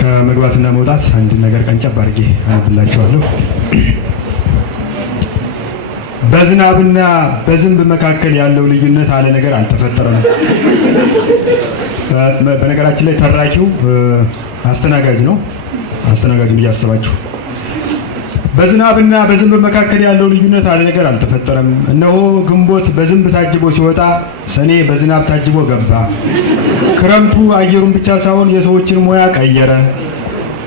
ከመግባትና መውጣት አንድ ነገር ቀንጨብ አድርጌ አነብላችኋለሁ። በዝናብና በዝንብ መካከል ያለው ልዩነት አለ ነገር አልተፈጠረም። በነገራችን ላይ ተራኪው አስተናጋጅ ነው። አስተናጋጁን እያሰባችሁ በዝናብና በዝንብ መካከል ያለው ልዩነት አለ ነገር አልተፈጠረም። እነሆ ግንቦት በዝንብ ታጅቦ ሲወጣ ሰኔ በዝናብ ታጅቦ ገባ። ክረምቱ አየሩን ብቻ ሳይሆን የሰዎችን ሙያ ቀየረ።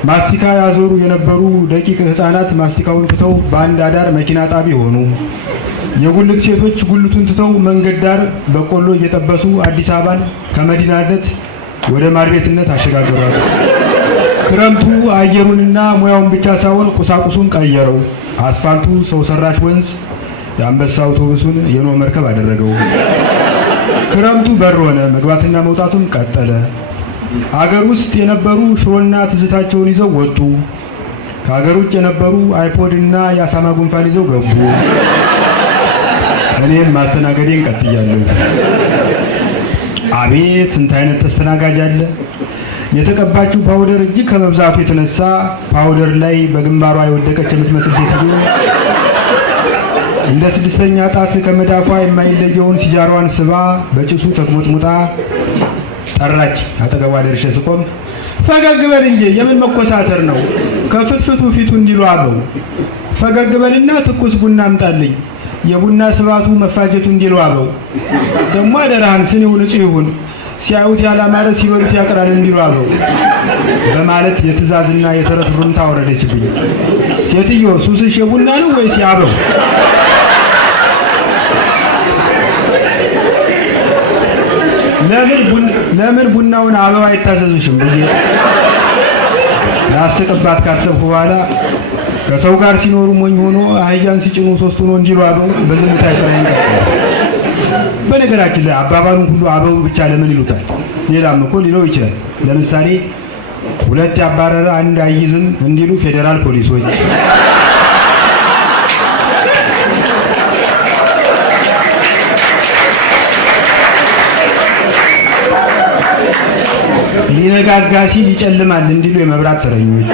ማስቲካ ያዞሩ የነበሩ ደቂቅ ሕፃናት ማስቲካውን ትተው በአንድ አዳር መኪና ጣቢ ሆኑ። የጉልት ሴቶች ጉልቱን ትተው መንገድ ዳር በቆሎ እየጠበሱ አዲስ አበባን ከመዲናነት ወደ ማርቤትነት አሸጋገሯት። ክረምቱ አየሩንና ሙያውን ብቻ ሳይሆን ቁሳቁሱን ቀየረው። አስፋልቱ ሰው ሰራሽ ወንዝ፣ የአንበሳ አውቶቡሱን የኖህ መርከብ አደረገው። ክረምቱ በር ሆነ፣ መግባትና መውጣቱን ቀጠለ። አገር ውስጥ የነበሩ ሽሮና ትዝታቸውን ይዘው ወጡ። ከአገር ውጭ የነበሩ አይፖድና የአሳማ ጉንፋን ይዘው ገቡ። እኔም ማስተናገዴን ቀጥያለሁ። አቤት ስንት አይነት ተስተናጋጅ አለ! የተቀባችው ፓውደር እጅግ ከመብዛቱ የተነሳ ፓውደር ላይ በግንባሯ የወደቀች የምትመስል ሴትዮ እንደ ስድስተኛ ጣት ከመዳፏ የማይለየውን ሲጃሯን ስባ በጭሱ ተግሞጥሙጣ ጠራች። አጠገቧ ደርሼ ስቆም ፈገግ በል እንጂ የምን መኮሳተር ነው? ከፍትፍቱ ፊቱ እንዲሉ አበው ፈገግ በልና ትኩስ ቡና አምጣልኝ፣ የቡና ስባቱ መፋጀቱ እንዲሉ አበው ደግሞ አደራህን ስኒው ንጹህ ይሁን፣ ሲያዩት ያላማረ ሲበሉት ያቀራል እንዲሉ አበው በማለት የትእዛዝና የተረት ሩምታ ወረደችብኝ። ሴትዮ ሱስሽ የቡና ነው ወይስ ያበው? ለምን ቡናውን አበባ አይታዘዙሽም ብዬ ላስቅባት ካሰብኩ በኋላ ከሰው ጋር ሲኖሩ ሞኝ ሆኖ አህያን ሲጭኑ ሶስት ሆኖ እንዲሉ አበው በዝምታ ይሰራኝ ነበር። በነገራችን ላይ አባባሉን ሁሉ አበው ብቻ ለምን ይሉታል? ሌላም እኮ ሊለው ይችላል። ለምሳሌ ሁለት ያባረረ አንድ አይዝም እንዲሉ ፌዴራል ፖሊሶች፣ ሊነጋጋ ሲል ይጨልማል እንዲሉ የመብራት ተረኞች፣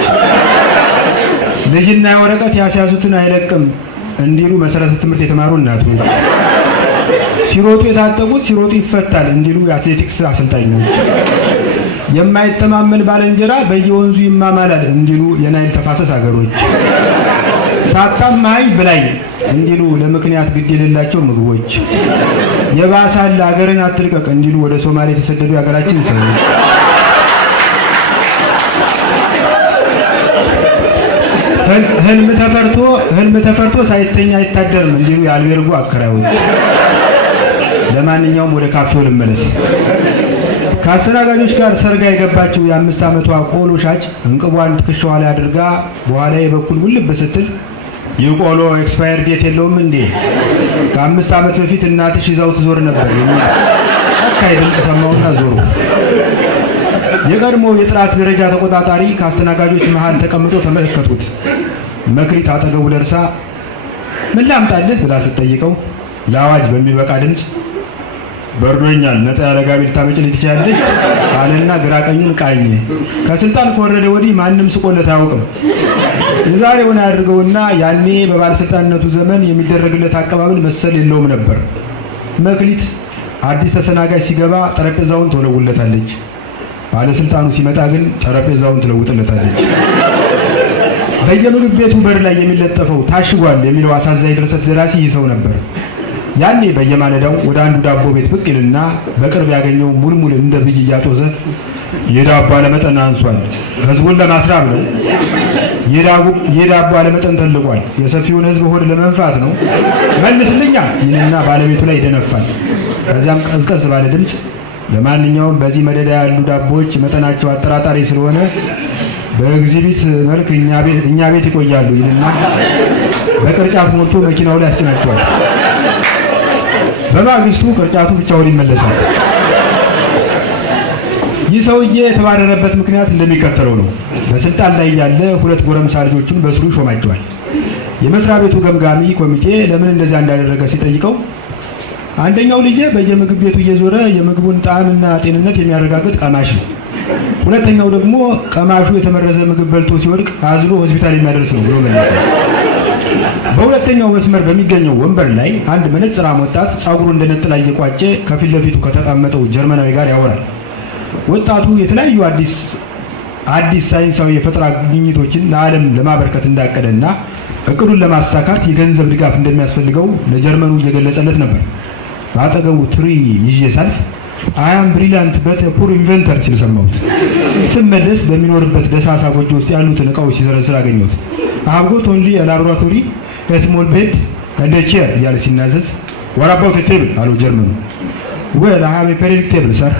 ልጅና ወረቀት ያስያዙትን አይለቅም እንዲሉ መሰረተ ትምህርት የተማሩ እናቶች፣ ሲሮጡ የታጠቁት ሲሮጡ ይፈታል እንዲሉ የአትሌቲክስ አሰልጣኞች፣ የማይተማመን ባልንጀራ በየወንዙ ይማማላል እንዲሉ የናይል ተፋሰስ ሀገሮች፣ ሳታማይ ብላይ እንዲሉ ለምክንያት ግድ የሌላቸው ምግቦች፣ የባሳል ሀገርን አትልቀቅ እንዲሉ ወደ ሶማሌ የተሰደዱ የሀገራችን ሰዎች፣ ህልም ተፈርቶ ሳይተኛ አይታደርም እንዲሉ የአልቤርጎ አከራዮች። ለማንኛውም ወደ ካፌው ልመለስ። ከአስተናጋጆች ጋር ሰርጋ የገባችው የ5 ዓመቷ ቆሎ ሻጭ እንቅቧን ትከሻዋ ላይ አድርጋ በኋላ የበኩል ውልብ ስትል ይህ ቆሎ ኤክስፓየር ዴት የለውም እንዴ? ከ5 ዓመት በፊት እናትሽ ይዛው ትዞር ነበር የሚል ጨካኝ ድምፅ ሰማሁና ዞሩ። የቀድሞ የጥራት ደረጃ ተቆጣጣሪ ከአስተናጋጆች መሃል ተቀምጦ ተመለከቱት። መክሊት አጠገቡ ደርሳ ምን ላምጣልህ ብላ ስትጠይቀው ለአዋጅ በሚበቃ ድምፅ በርዶኛል፣ ነጣ ያለ ጋቢ ልታመጭልኝ ትችያለሽ አለና ግራ ቀኙን ቃኘ። ከስልጣን ከወረደ ወዲህ ማንም ስቆለት አያውቅም። የዛሬውን ያድርገውና ያኔ በባለስልጣንነቱ ዘመን የሚደረግለት አቀባበል መሰል የለውም ነበር። መክሊት አዲስ ተሰናጋጅ ሲገባ ጠረጴዛውን ትወለውለታለች። ባለስልጣኑ ሲመጣ ግን ጠረጴዛውን ትለውጥለታለች። በየምግብ ቤቱ በር ላይ የሚለጠፈው ታሽጓል የሚለው አሳዛኝ ድርሰት ደራሲ ይህ ሰው ነበር። ያኔ በየማለዳው ወደ አንዱ ዳቦ ቤት ብቅ ይልና በቅርብ ያገኘው ሙልሙል እንደ ብይ እያጦዘ የዳቦ አለመጠን አንሷል፣ ህዝቡን ለማስራብ ነው። የዳቦ አለመጠን ተልቋል፣ የሰፊውን ህዝብ ሆድ ለመንፋት ነው፣ መልስልኛ ይልና ባለቤቱ ላይ ይደነፋል። ከዚያም ቀዝቀዝ ባለ ድምፅ ለማንኛውም በዚህ መደዳ ያሉ ዳቦዎች መጠናቸው አጠራጣሪ ስለሆነ በኤግዚቢት መልክ እኛ ቤት ይቆያሉ ይልና በቅርጫት ሞልቶ መኪናው ላይ ያስጭናቸዋል። በማግስቱ ቅርጫቱ ብቻውን ይመለሳል። ይህ ሰውዬ የተባረረበት ምክንያት እንደሚከተለው ነው። በስልጣን ላይ ያለ ሁለት ጎረምሳ ልጆቹን በስሩ ሾማቸዋል። የመስሪያ ቤቱ ገምጋሚ ኮሚቴ ለምን እንደዚያ እንዳደረገ ሲጠይቀው አንደኛው ልጄ በየምግብ ቤቱ እየዞረ የምግቡን ጣዕምና ጤንነት የሚያረጋግጥ ቀማሽ ነው፣ ሁለተኛው ደግሞ ቀማሹ የተመረዘ ምግብ በልቶ ሲወድቅ አዝሎ ሆስፒታል የሚያደርስ ነው ብሎ መለሰ። በሁለተኛው መስመር በሚገኘው ወንበር ላይ አንድ መነጽራም ወጣት ጸጉሩ እንደነጠላ እየቋጨ ከፊት ለፊቱ ከተቀመጠው ጀርመናዊ ጋር ያወራል። ወጣቱ የተለያዩ አዲስ ሳይንሳዊ የፈጠራ ግኝቶችን ለዓለም ለማበርከት እንዳቀደና እቅዱን ለማሳካት የገንዘብ ድጋፍ እንደሚያስፈልገው ለጀርመኑ እየገለጸለት ነበር። በአጠገቡ ትሪ ይዤ ሳልፍ አያም ብሪሊያንት በት ፑር ኢንቨንተር ሲል ሰማሁት። ስመለስ በሚኖርበት ደሳሳ ጎጆ ውስጥ ያሉትን እቃዎች ሲዘረዝር አገኘሁት። አብጎት ኦንሊ ላቦራቶሪ ስሞል ቤድ እንደ ቼር እያለ ሲናዘዝ ወራባው ቴብል አለው ጀርመኑ። ወል አይ ሃቭ ኤ ፔሪዮዲክ ቴብል ሰር።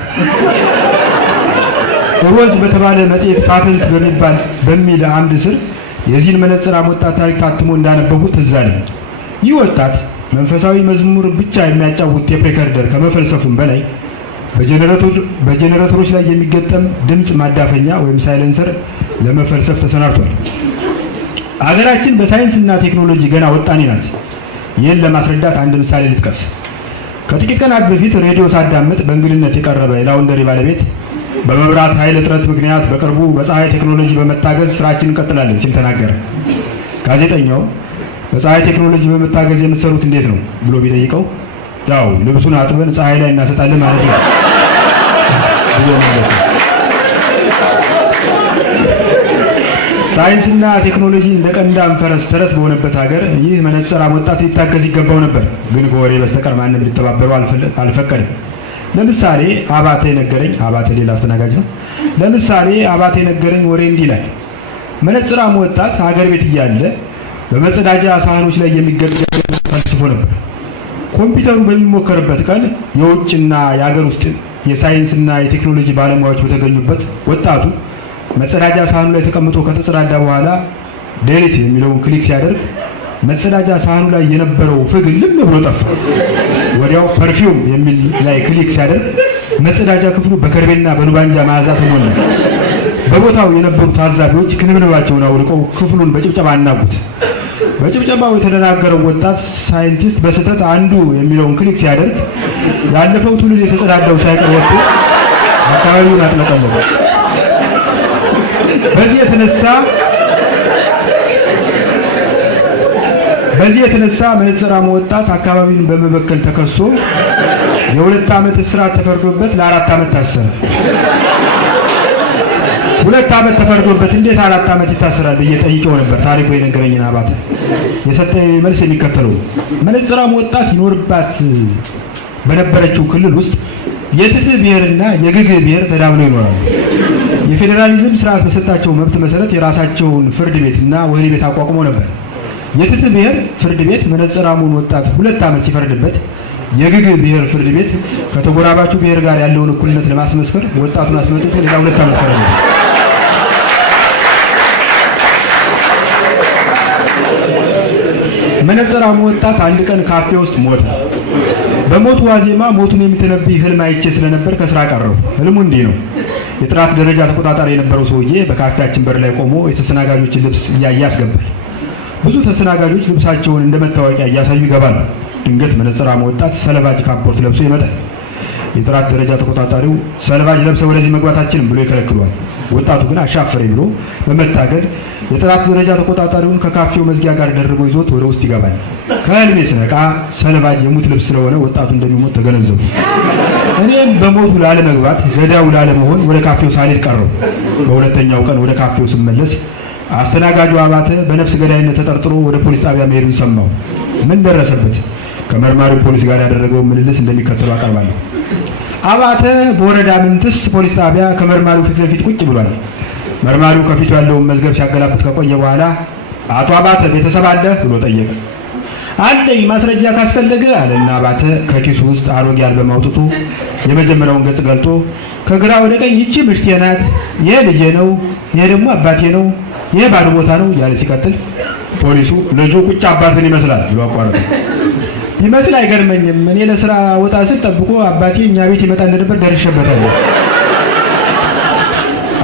ሮዝ በተባለ መጽሔት ፓተንት በሚል አምድ ስር የዚህን መነጽራም ወጣት ታሪክ ታትሞ እንዳነበቡት ትዝ አለኝ። ይህ ወጣት መንፈሳዊ መዝሙር ብቻ የሚያጫውት ቴፕ ሬከርደር ከመፈልሰፉም በላይ በጄኔሬተሮች ላይ የሚገጠም ድምፅ ማዳፈኛ ወይም ሳይለንሰር ለመፈልሰፍ ተሰናድቷል። አገራችን በሳይንስና ቴክኖሎጂ ገና ወጣኔ ናት። ይህን ለማስረዳት አንድ ምሳሌ ልጥቀስ። ከጥቂት ቀናት በፊት ሬዲዮ ሳዳምጥ በእንግድነት የቀረበ የላውንደሪ ባለቤት በመብራት ኃይል እጥረት ምክንያት በቅርቡ በፀሐይ ቴክኖሎጂ በመታገዝ ስራችን እንቀጥላለን ሲል ተናገረ። ጋዜጠኛው በፀሐይ ቴክኖሎጂ በመታገዝ የምትሰሩት እንዴት ነው ብሎ ቢጠይቀው ያው ልብሱን አጥበን ፀሐይ ላይ እናሰጣለን ማለት ነው ብሎ መለሰ። ሳይንስና ቴክኖሎጂ እንደ ቀንዳም ፈረስ ተረት በሆነበት ሀገር ይህ መነጽራም ወጣት ሊታገዝ ይገባው ነበር። ግን ከወሬ በስተቀር ማንም ሊተባበሩ አልፈቀደም። ለምሳሌ አባቴ ነገረኝ፣ አባቴ ሌላ አስተናጋጅ ነው። ለምሳሌ አባቴ ነገረኝ ወሬ እንዲህ ይላል። መነጽራም ወጣት ሀገር ቤት እያለ በመጸዳጃ ሳህኖች ላይ የሚገጠም ፈልስፎ ነበር። ኮምፒውተሩ በሚሞከርበት ቀን የውጭና የሀገር ውስጥ የሳይንስና የቴክኖሎጂ ባለሙያዎች በተገኙበት ወጣቱ መጸዳጃ ሳህኑ ላይ ተቀምጦ ከተጸዳዳ በኋላ ዴሊት የሚለውን ክሊክ ሲያደርግ መጸዳጃ ሳህኑ ላይ የነበረው ፍግ ልም ብሎ ጠፋ። ወዲያው ፐርፊውም የሚል ላይ ክሊክ ሲያደርግ መጸዳጃ ክፍሉ በከርቤና በሉባንጃ መዓዛ ተሞላ። በቦታው የነበሩ ታዛቢዎች ክንብንባቸውን አውልቀው ክፍሉን በጭብጨባ አናጉት። በጭብጨባው የተደናገረው ወጣት ሳይንቲስት በስህተት አንዱ የሚለውን ክሊክ ሲያደርግ ያለፈው ትውልድ የተጸዳዳው ሳይቀር ወጥቶ አካባቢውን አጥለቀለቀ። በዚህ የተነሳ መነጽራም ወጣት አካባቢውን በመበከል ተከሶ የ2 ዓመት እስራት ተፈርዶበት ለ4 ዓመት ታሰረ። 2 ዓመት ተፈርዶበት እንዴት 4 ዓመት ይታሰራል ብዬ ጠይቄው ነበር። ታሪኩ የነገረኝን አባተ የሰጠኝ መልስ የሚከተለው። መነጽራም ወጣት ይኖርባት በነበረችው ክልል ውስጥ የትትህ ብሔርና የግግ ብሔር ተዳብለው ይኖራሉ። የፌዴራሊዝም ስርዓት በሰጣቸው መብት መሰረት የራሳቸውን ፍርድ ቤትና ወህኒ ቤት አቋቁመው ነበር። የትትህ ብሔር ፍርድ ቤት መነጽራሙን ወጣት 2 ዓመት ሲፈርድበት የግግ ብሔር ፍርድ ቤት ከተጎራባቹ ብሔር ጋር ያለውን እኩልነት ለማስመስከር ወጣቱን አስመጥቶ ሌላ 2 ዓመት ፈረደ። መነጽራሙ ወጣት አንድ ቀን ካፌ ውስጥ ሞተ። በሞቱ ዋዜማ ሞቱን የሚተነብይ ህልም አይቼ ስለነበር ከስራ ቀረው። ህልሙ እንዲህ ነው። የጥራት ደረጃ ተቆጣጣሪ የነበረው ሰውዬ በካፌያችን በር ላይ ቆሞ የተስተናጋጆችን ልብስ እያየ ያስገባል። ብዙ ተስተናጋጆች ልብሳቸውን እንደ መታወቂያ እያሳዩ ይገባሉ። ድንገት መነጽራሙ ወጣት ሰለባጅ ካፖርት ለብሶ ይመጣል። የጥራት ደረጃ ተቆጣጣሪው ሰለባጅ ለብሰው ወደዚህ መግባታችንም ብሎ ይከለክሏል። ወጣቱ ግን አሻፈረኝ ብሎ በመታገድ የጥራት ደረጃ ተቆጣጣሪውን ከካፌው መዝጊያ ጋር ደርቦ ይዞት ወደ ውስጥ ይገባል። ከህልሜ ስነቃ ሰለባጅ የሙት ልብስ ስለሆነ ወጣቱ እንደሚሞት ተገነዘቡ። እኔም በሞቱ ላለመግባት ገዳዩ ላለመሆን ወደ ካፌው ሳልሄድ ቀረው። በሁለተኛው ቀን ወደ ካፌው ስመለስ አስተናጋጁ አባተ በነፍስ ገዳይነት ተጠርጥሮ ወደ ፖሊስ ጣቢያ መሄዱን ሰማሁ። ምን ደረሰበት? ከመርማሪው ፖሊስ ጋር ያደረገውን ምልልስ እንደሚከተለው አቀርባለሁ። አባተ በወረዳ ምንትስ ፖሊስ ጣቢያ ከመርማሪው ፊት ለፊት ቁጭ ብሏል። መርማሪው ከፊቱ ያለውን መዝገብ ሲያገላብጥ ከቆየ በኋላ አቶ አባተ ቤተሰብ አለህ ብሎ ጠየቀ። አለኝ፣ ማስረጃ ካስፈለገ አለና አባተ ከኪሱ ውስጥ አሮጌ አልበም አውጥቶ የመጀመሪያውን ገጽ ገልጦ ከግራ ወደ ቀኝ ይቺ ምሽቴ ናት፣ ይሄ ልጄ ነው፣ ይሄ ደግሞ አባቴ ነው፣ ይሄ ባዶ ቦታ ነው ያለ ሲቀጥል ፖሊሱ ልጁ ቁጭ አባትን ይመስላል ብሎ አቋረጠ። ይመስል አይገርመኝም፣ እኔ ለስራ ወጣ ስል ጠብቆ አባቴ እኛ ቤት ይመጣ እንደነበር ደርሼበታለሁ።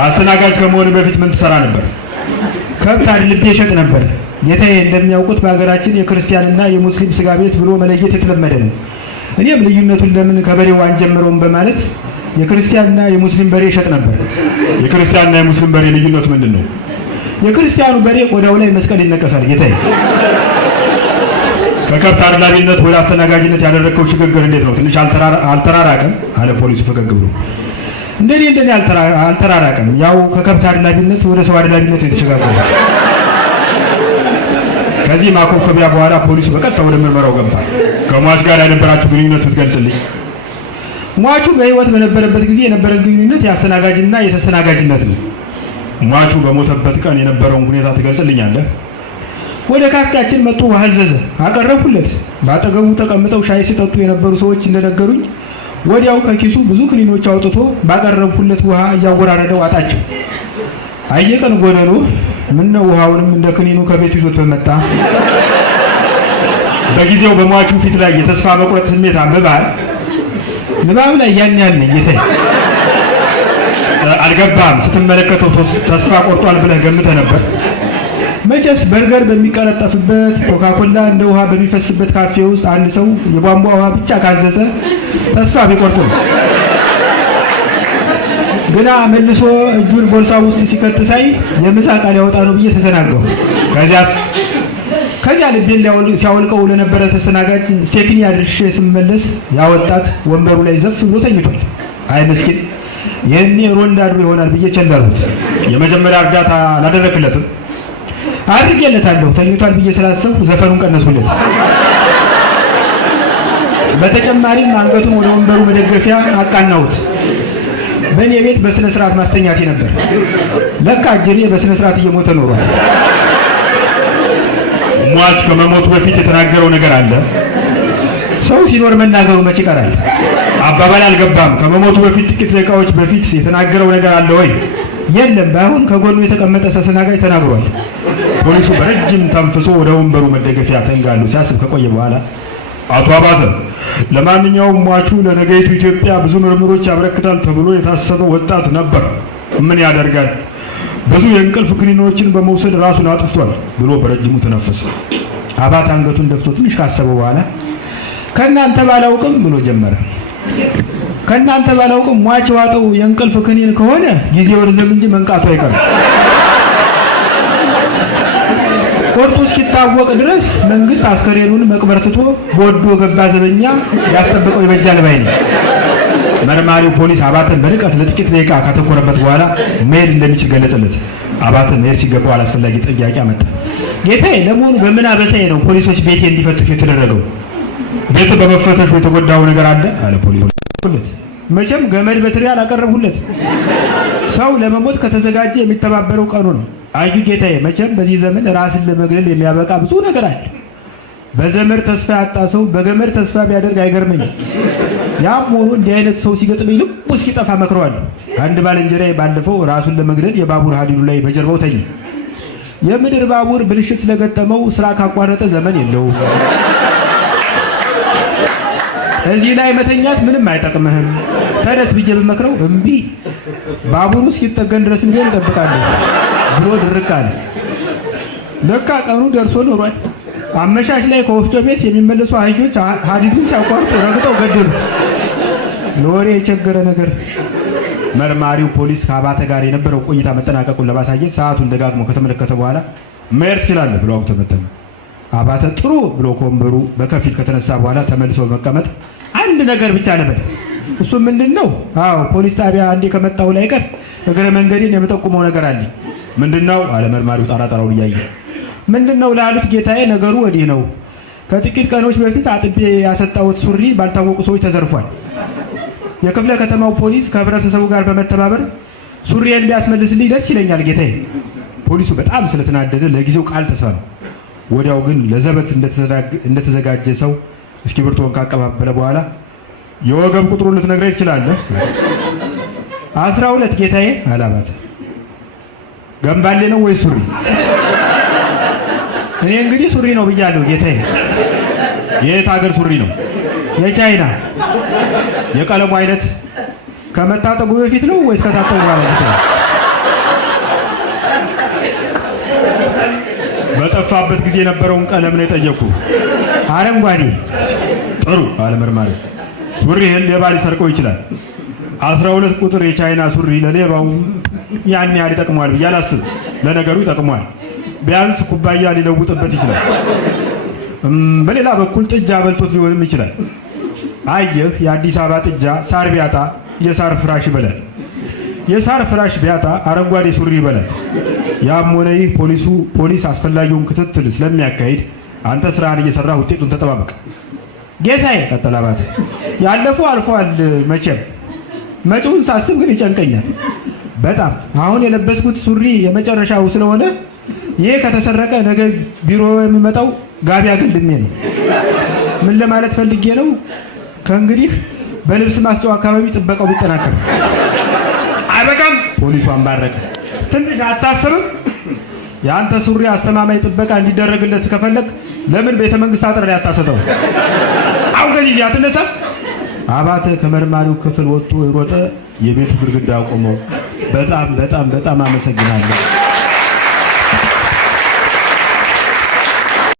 አስተናጋጅ ከመሆኑ በፊት ምን ትሰራ ነበር? ከብት አድልቤ እሸጥ ነበር። ጌታዬ እንደሚያውቁት በሀገራችን የክርስቲያንና የሙስሊም ስጋ ቤት ብሎ መለየት የተለመደ ነው። እኔም ልዩነቱን ለምን ከበሬው አንጀምረውም በማለት የክርስቲያንና የሙስሊም በሬ ይሸጥ ነበር። የክርስቲያንና የሙስሊም በሬ ልዩነቱ ምንድነው? የክርስቲያኑ በሬ ቆዳው ላይ መስቀል ይነቀሳል። ጌታዬ ከከብት አድላቢነት ወደ አስተናጋጅነት ያደረከው ሽግግር እንዴት ነው? ትንሽ አልተራራቀም? አለ ፖሊሱ ፈገግ ብሎ። እንደኔ አልተራራቀም። ያው ከከብት አድላቢነት ወደ ሰው አድላቢነት የተሸጋገረ። ከዚህ ማኮብኮቢያ በኋላ ፖሊሱ በቀጥታ ወደ ምርመራው ገባ። ከሟች ጋር የነበራችሁ ግንኙነት ብትገልጽልኝ። ሟቹ በህይወት በነበረበት ጊዜ የነበረን ግንኙነት የአስተናጋጅና የተስተናጋጅነት ነው። ሟቹ በሞተበት ቀን የነበረውን ሁኔታ ትገልጽልኛለህ? ወደ ካፌያችን መጥቶ ውሃ አዘዘ፣ አቀረብኩለት። በአጠገቡ ተቀምጠው ሻይ ሲጠጡ የነበሩ ሰዎች እንደነገሩኝ ወዲያው ከኪሱ ብዙ ክኒኖች አውጥቶ ባቀረብኩለት ውሃ እያወራረደው አጣቸው። አየቀን ጎደሎ ምን ነው ውሃውንም እንደ ክኒኑ ከቤቱ ይዞት በመጣ። በጊዜው በሟቹ ፊት ላይ የተስፋ መቁረጥ ስሜት አንብበሃል? ንባብ ላይ ያን ያህል ነኝ ጌታዬ። አልገባም። ስትመለከተው ተስፋ ቆርጧል ብለህ ገምተህ ነበር? መቼስ በርገር በሚቀለጠፍበት ኮካኮላ እንደ ውሃ በሚፈስበት ካፌ ውስጥ አንድ ሰው የቧንቧ ውሃ ብቻ ካዘዘ ተስፋ ቢቆርጥ ነው። ግና መልሶ እጁን ቦርሳ ውስጥ ሲከት ሳይ የምሳ ቃል ያወጣ ነው ብዬ ተዘናጋሁ። ከዚያ ልቤን ሲያወልቀው ለነበረ ተስተናጋጅ ስቴክኒ አድርሼ ስመለስ ያወጣት ወንበሩ ላይ ዘፍ ብሎ ተኝቷል። አይ ምስኪን፣ ይህኔ ሮንዳ አድሮ ይሆናል ብዬ ቸለርኩት። የመጀመሪያ እርዳታ አላደረክለትም? አድርጌለታለሁ። ተኝቷል ብዬ ስላሰብኩ ዘፈኑን ቀነስኩለት። በተጨማሪም አንገቱን ወደ ወንበሩ መደገፊያ አቃናሁት። በእኔ ቤት በስነ ስርዓት ማስተኛቴ ነበር። ለካ እጅሬ በስነ ስርዓት እየሞተ ኖሯል። ሟች ከመሞቱ በፊት የተናገረው ነገር አለ? ሰው ሲኖር መናገሩ መች ይቀራል? አባባል አልገባም። ከመሞቱ በፊት ጥቂት ደቂቃዎች በፊት የተናገረው ነገር አለ ወይ? የለም። ባይሆን ከጎኑ የተቀመጠ ተስተናጋጅ ተናግሯል። ፖሊሱ በረጅም ተንፍሶ ወደ ወንበሩ መደገፊያ ተንጋሉ ሲያስብ ከቆየ በኋላ አቶ አባተ፣ ለማንኛውም ሟቹ ለነገይቱ ኢትዮጵያ ብዙ ምርምሮች ያበረክታል ተብሎ የታሰበ ወጣት ነበር። ምን ያደርጋል፣ ብዙ የእንቅልፍ ክኒኖችን በመውሰድ ራሱን አጥፍቷል ብሎ በረጅሙ ተነፈሰ። አባተ አንገቱን ደፍቶ ትንሽ ካሰበ በኋላ ከእናንተ ባላውቅም ብሎ ጀመረ። ከእናንተ ባላውቅም ሟች ዋጠው የእንቅልፍ ክኒን ከሆነ ጊዜ ወርዘም እንጂ መንቃቱ አይቀርም። ቆርጡ እስኪታወቅ ድረስ መንግስት አስከሬኑን መቅበር ትቶ በወዶ ገባ ዘበኛ ያስጠበቀው ይበጃል ባይ ነው። መርማሪው ፖሊስ አባተን በንቀት ለጥቂት ደቂቃ ካተኮረበት በኋላ መሄድ እንደሚችል ገለጸለት። አባተ መሄድ ሲገባው አላስፈላጊ ጥያቄ አመጣ። ጌታዬ፣ ለመሆኑ በምን አበሳዬ ነው ፖሊሶች ቤቴ እንዲፈትሹ የተደረገው? ቤት በመፈተሹ የተጎዳው ነገር አለ? አለ ፖሊስ። መቼም ገመድ በትሪ አላቀረብሁለት። ሰው ለመሞት ከተዘጋጀ የሚተባበረው ቀኑ ነው። አዩ ጌታዬ፣ መቼም በዚህ ዘመን ራስን ለመግደል የሚያበቃ ብዙ ነገር አለ። በዘመድ ተስፋ ያጣ ሰው በገመድ ተስፋ ቢያደርግ አይገርመኝም። ያም ሆኖ እንዲህ አይነት ሰው ሲገጥመኝ ልቡ እስኪጠፋ መክረዋለሁ። አንድ ባልንጀራዬ ባለፈው ራሱን ለመግደል የባቡር ሀዲዱ ላይ በጀርባው ተኛ። የምድር ባቡር ብልሽት ስለገጠመው ስራ ካቋረጠ ዘመን የለውም። እዚህ ላይ መተኛት ምንም አይጠቅምህም፣ ተነስ ብዬ ብመክረው እምቢ፣ ባቡሩ እስኪጠገን ድረስ ቢሆን እጠብቃለሁ ብሎ ድርቅ አለ። ለካ ቀኑ ደርሶ ኖሯል። አመሻሽ ላይ ከወፍጮ ቤት የሚመለሱ አህዮች ሀዲዱን ሲያቋርጡ ረግጠው ገደሉት። ለወሬ የቸገረ ነገር። መርማሪው ፖሊስ ከአባተ ጋር የነበረው ቆይታ መጠናቀቁን ለማሳየት ሰዓቱን ደጋግሞ ከተመለከተ በኋላ መሄድ ትችላለህ ብሎ አጉተመተመ። አባተ ጥሩ ብሎ ከወንበሩ በከፊል ከተነሳ በኋላ ተመልሶ በመቀመጥ አንድ ነገር ብቻ ነበር። እሱ ምንድነው? አዎ ፖሊስ ጣቢያ አንዴ ከመጣሁ ላይ ቀር እግረ መንገዴን የምጠቁመው ነገር አለ። ምንድነው? አለ መርማሪው ጣራጣራውን እያየ። ምንድነው ላሉት ጌታዬ፣ ነገሩ ወዲህ ነው። ከጥቂት ቀኖች በፊት አጥቤ ያሰጣሁት ሱሪ ባልታወቁ ሰዎች ተዘርፏል። የክፍለ ከተማው ፖሊስ ከህብረተሰቡ ጋር በመተባበር ሱሪዬን ቢያስመልስልኝ ደስ ይለኛል ጌታዬ። ፖሊሱ በጣም ስለተናደደ ለጊዜው ቃል ተስፋ። ወዲያው ግን ለዘበት እንደተዘጋጀ ሰው እስክሪብቶን ካቀባበለ በኋላ የወገብ ቁጥሩን ልትነግረኝ ትችላለህ? 12 ጌታዬ አለ አባተ። ገንባሌ ነው ወይ ሱሪ? እኔ እንግዲህ ሱሪ ነው ብያለሁ ጌታዬ። የት ሀገር ሱሪ ነው? የቻይና። የቀለሙ አይነት ከመታጠቡ በፊት ነው ወይስ ከታጠቡ በኋላ? በጠፋበት ጊዜ የነበረውን ቀለም ነው የጠየቁ። አረንጓዴ። ጥሩ አለ መርማሪ። ሱሪህን ሌባ ሊሰርቀው ይችላል። 12 ቁጥር የቻይና ሱሪ ለሌባው ያን ያህል ይጠቅመዋል ብዬ አላስብም። ለነገሩ ይጠቅመዋል፣ ቢያንስ ኩባያ ሊለውጥበት ይችላል። በሌላ በኩል ጥጃ በልቶት ሊሆንም ይችላል። አየህ የአዲስ አበባ ጥጃ ሳር ቢያጣ የሳር ፍራሽ ይበላል፣ የሳር ፍራሽ ቢያጣ አረንጓዴ ሱሪ ይበላል። ያም ሆነ ይህ ፖሊስ አስፈላጊውን ክትትል ስለሚያካሂድ አንተ ስራህን እየሰራ ውጤቱን ተጠባበቅ። ጌታዬ ቀጠለ አባተ፣ ያለፈው አልፏል። መቼም መጪውን ሳስብ ግን ይጨንቀኛል በጣም። አሁን የለበስኩት ሱሪ የመጨረሻው ስለሆነ ይሄ ከተሰረቀ ነገ ቢሮ የሚመጣው ጋቢ አገልድሜ ነው። ምን ለማለት ፈልጌ ነው? ከእንግዲህ በልብስ ማስጫው አካባቢ ጥበቃው ቢጠናከር። አይበቃም? ፖሊሱ አንባረቀ። ትንሽ አታስብም? የአንተ ሱሪ አስተማማኝ ጥበቃ እንዲደረግለት ከፈለግ ለምን ቤተ መንግስት አጥር ላይ አታሰጠው? አሁን ከዚህ አትነሳ። አባተ ከመርማሪው ክፍል ወጥቶ የሮጠ የቤቱ ግድግዳ ቆመው በጣም አመሰግናለሁ።